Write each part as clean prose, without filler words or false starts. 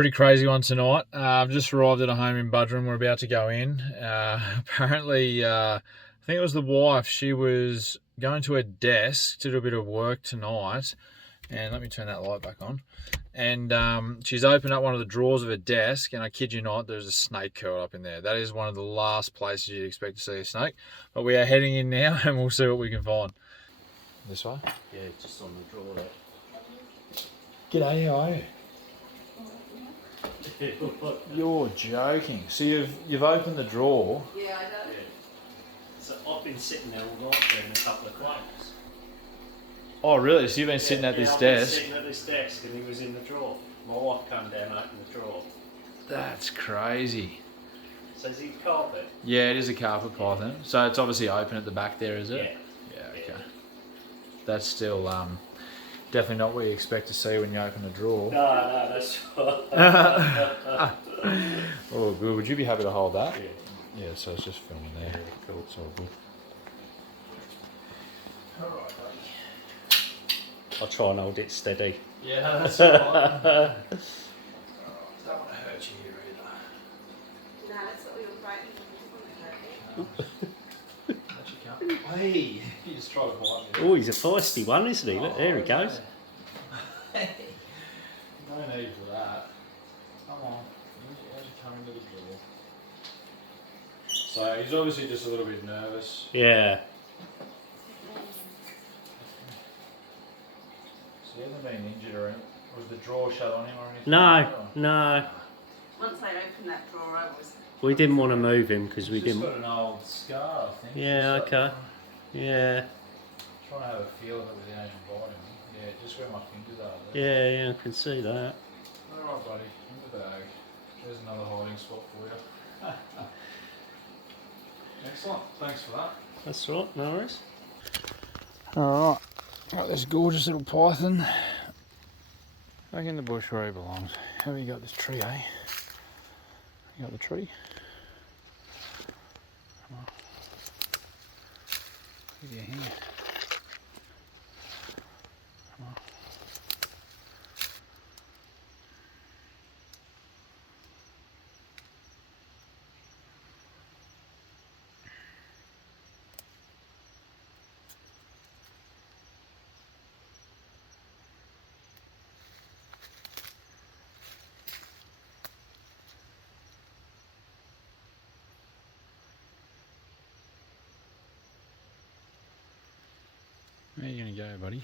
pretty crazy one tonight. I've just arrived at a home in Budrum. We're about to go in. Apparently, I think it was the wife. She was going to her desk to do a bit of work tonight. And let me turn that light back on. And she's opened up one of the drawers of her desk, and I kid you not, there's a snake curled up in there. That is one of the last places you'd expect to see a snake. But we are heading in now, and we'll see what we can find. This way? Yeah, just on the drawer there. G'day, how are you? You're joking. So you've opened the drawer. Yeah, I know. Yeah. So I've been sitting there all night doing a couple of claims. Oh really? So you've been sitting at this desk? Sitting at this desk and he was in the drawer. My wife came down and opened the drawer. That's crazy. So is he carpet? Yeah, it is a carpet python. So it's obviously open at the back there, is it? Yeah. Yeah, okay. That's still definitely not what you expect to see when you open the drawer. No, that's right. Oh, good. Would you be happy to hold that? Yeah. Yeah, so it's just filming there. Yeah, cool. It's all good. Alright, buddy. I'll try and hold it steady. Yeah, that's alright. Don't want to hurt you here either. No, that's what we were writing. Actually can't. Hey, you just try to bite me. Oh, he's a feisty one, isn't he? Look, there he goes. Hey. No need for that. Come on. How'd you come into the drawer? So he's obviously just a little bit nervous. Yeah. So he hasn't been injured or anything. Was the drawer shut on him or anything? No. Once I opened that drawer, I was. We didn't want to move him because we He's just didn't. got an old scar, I think. Yeah, Just okay. Yeah. Trying to have a feel of it without him biting me. Yeah, just where my fingers are. There. Yeah, I can see that. Alright, buddy. In the bag. There's another hiding spot for you. Excellent. Thanks for that. That's right, no worries. Alright. Got this gorgeous little python. Back in the bush where he belongs. Have you got this tree, eh? You got the tree? Come on. Give you a hand. Come on. Where are you going to go, buddy?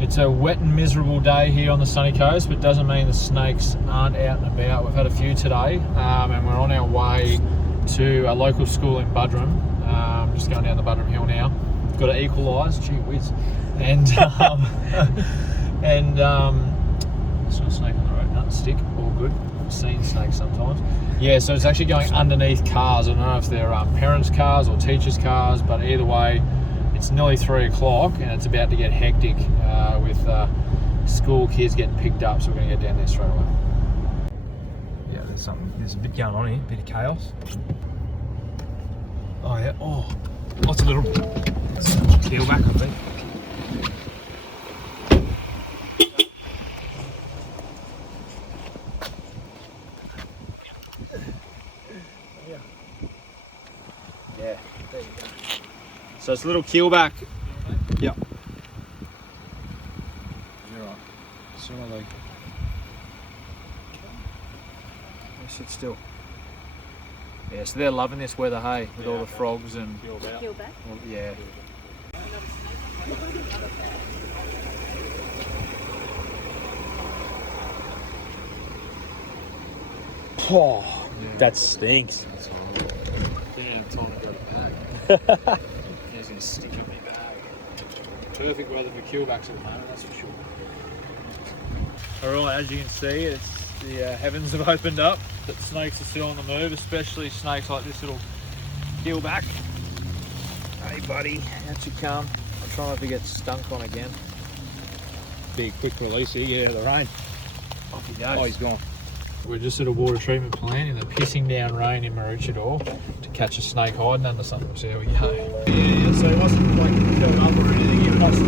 It's a wet and miserable day here on the sunny coast, but doesn't mean the snakes aren't out and about. We've had a few today, and we're on our way to a local school in Budrum. Just going down the Budrum Hill now. Got to equalise, gee whiz. And it's not a snake on the road, no, stick, all good. I've seen snakes sometimes. Yeah, so it's actually going underneath cars. I don't know if they're parents' cars or teachers' cars, but either way, it's nearly 3 o'clock and it's about to get hectic with school kids getting picked up, so we're going to get down there straight away. Yeah, there's a bit going on here, a bit of chaos. Oh yeah, oh, lots of little keelback, I think. Yeah, there you go. So it's a little keelback. Yep. You're right. See my leg. Sit still. Yeah, so they're loving this weather, hey, with all the frogs and... Keelback. Well, yeah. Oh, That stinks. that's horrible. Damn, time to go to bag. He's going to stick up my bag. Perfect weather for keelbacks at the moment, that's for sure. Alright, as you can see, the heavens have opened up. that snakes are still on the move, especially snakes like this little keelback. Hey buddy, out you come. I'm trying not to get stunk on again. Be a quick release here, get out of the rain. Off he goes. Oh, he's gone. We're just at a water treatment plant in the pissing down rain in Maroochydore to catch a snake hiding under something. So here we go. Yeah, so he wasn't like curled up or anything, he was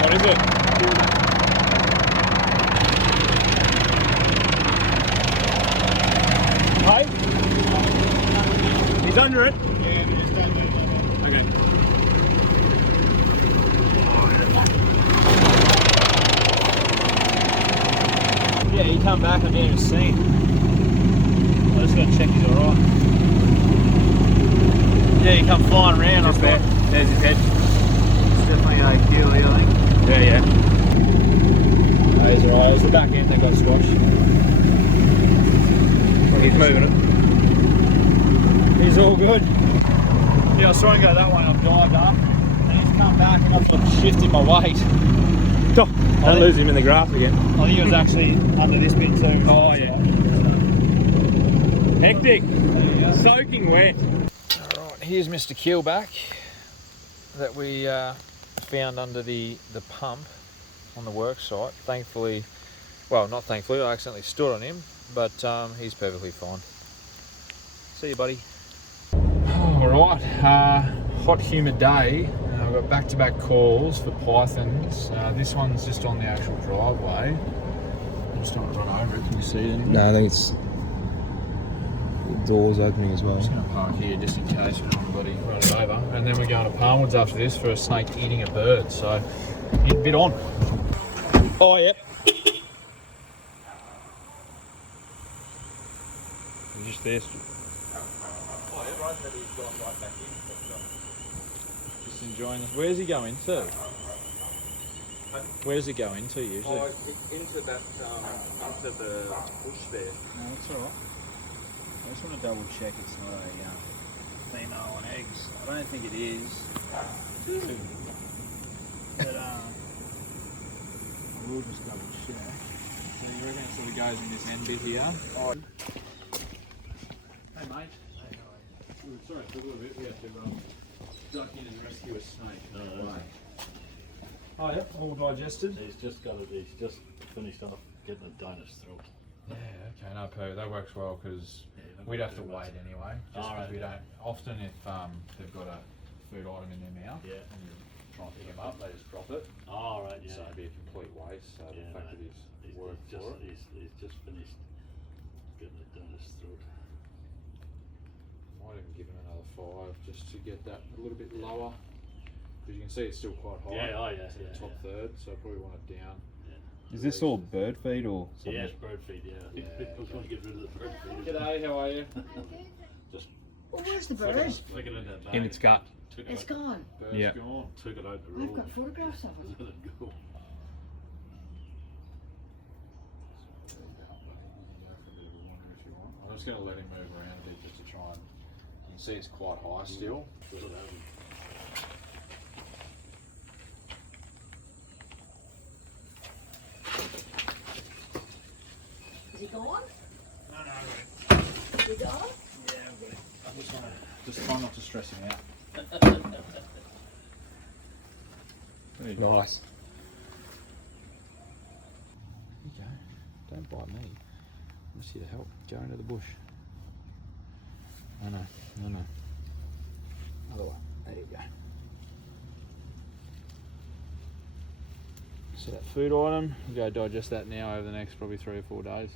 What is it? Hey? He's under it. Yeah, but just don't leave it. Okay. Yeah, he come back, I didn't even see him. I just gotta check he's alright. Yeah, he come flying around up there. There's his head. Definitely a keelie, I think. Yeah, yeah. Those are eyes. The back end, they got squashed. He's moving it. He's all good. Yeah, I was trying to go that way, I've dived up, and he's come back and I've sort of shifted my weight. Don't lose him in the grass again. I think it was actually under this bit too. Oh, yeah. Hectic. Soaking wet. Alright, here's Mr. Keelback that we found under the pump on the work site. Thankfully, well, not thankfully, I accidentally stood on him, but he's perfectly fine. See you, buddy. Alright, hot humid day. I've got back-to-back calls for pythons. This one's just on the actual driveway. I'm just trying to run over it. Can you see it? No, I think it's the door's opening as well. I'm just going to park here just in case we don't want anybody run it over. And then we're going to Palmwoods after this for a snake eating a bird. So, get a bit on. Oh, yep. Just there. Oh, yeah, right, that he's gone right back in. Just enjoying this. Where's he going to? Where's he going to usually? Oh, into that, into the bush there. No, that's alright. I just want to double check it's not a female on eggs. I don't think it is. But I will just double check. So you reckon it sort of goes in this end bit here? Oh. Hey mate. Hey, how are you? Sorry, for a little bit we had to duck in and rescue a snake. No, no. Oh yeah, all digested? He's just finished off getting a donut's throat. Yeah, okay, no, that works well because we'd have to wait anyway. Just because we don't. Often, if they've got a food item in their mouth and you try and pick them up, they just drop it. Oh, right, yeah. So it'd be a complete waste. So the fact that he's worked for it. He's just finished getting a donut's throat. Might even give him another 5 just to get that a little bit lower. Because you can see it's still quite high. Yeah, oh yeah. To the top third, so I probably want it down. Is this all bird feed or something? Yeah, it's bird feed, yeah. I think people want to get rid of the bird feed. G'day, how are you? Just Well, where's the bird? flick it in that bag. In its gut. Took it It's out, gone. Bird's Yeah. gone. took it out the I've road. got photographs of it. Let it go. I'm just going to let him move around a bit just to try and. You can see it's quite high still. Just let him. Is he gone? No, Is he gone? yeah, but I just want to just try not to stress him out. Nice. There you go. Don't bite me. I'm just here to help. Go into the bush. No. Other way. There you go. So that food item, we'll go digest that now over the next probably 3 or 4 days.